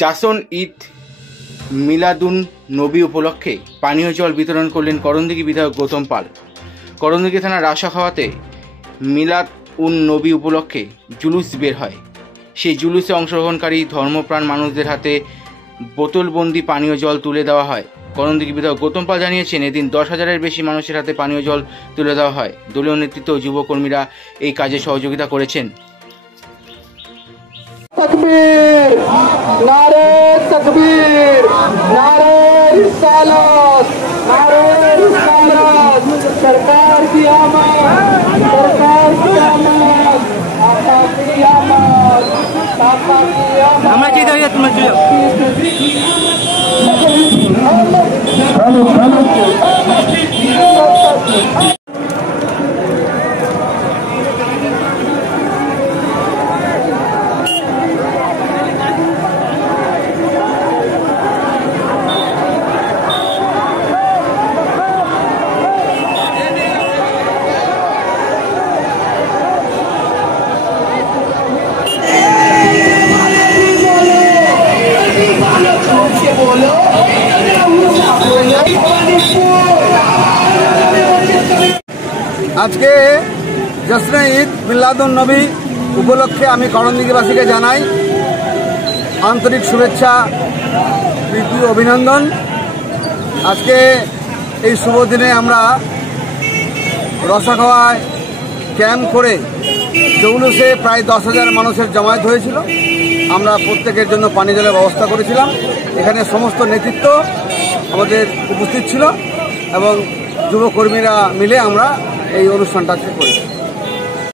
জাসন ঈদ মিলাদুন নবী উপলক্ষে পানীয় জল বিতরণ করলেন করণদিঘি বিধায়ক গৌতম পাল। করণদিঘি থানার রাসাখাওয়াতে মিলাদ উন নবী উপলক্ষে জুলুস বের হয়। সেই জুলুসে অংশগ্রহণকারী ধর্মপ্রাণ মানুষদের হাতে বোতলবন্দি পানীয় জল তুলে দেওয়া হয়। করণদিঘি বিধায়ক গৌতম পাল জানিয়েছেন, এদিন 10,000-এর বেশি মানুষের হাতে পানীয় জল তুলে দেওয়া হয়। দলীয় নেতৃত্ব ও যুবকর্মীরা এই কাজে সহযোগিতা করেছেন। तकबीर, नारे तकबीर, नारे रिसालत, नारे रिसालत, सरकार की आमद, सरकार की आमद, आका की आमद, आका की आमद। আমরা কি দাঁড়িয়ে তোমরা চলে যাও। আজকে জশ্নে ঈদ মিলাদুন নবী উপলক্ষে আমি করণদিঘিবাসীকে জানাই আন্তরিক শুভেচ্ছা, প্রীতি, অভিনন্দন। আজকে এই শুভ দিনে আমরা রসাখাওয়ায় ক্যাম্প করে জৌলুসে প্রায় 10,000 মানুষের জমায়েত হয়েছিল। আমরা প্রত্যেকের জন্য পানি জলের ব্যবস্থা করেছিলাম। এখানে সমস্ত নেতৃত্ব আমাদের উপস্থিত ছিল এবং যুবকর্মীরা মিলে আমরা এই অনুষ্ঠানটা করি।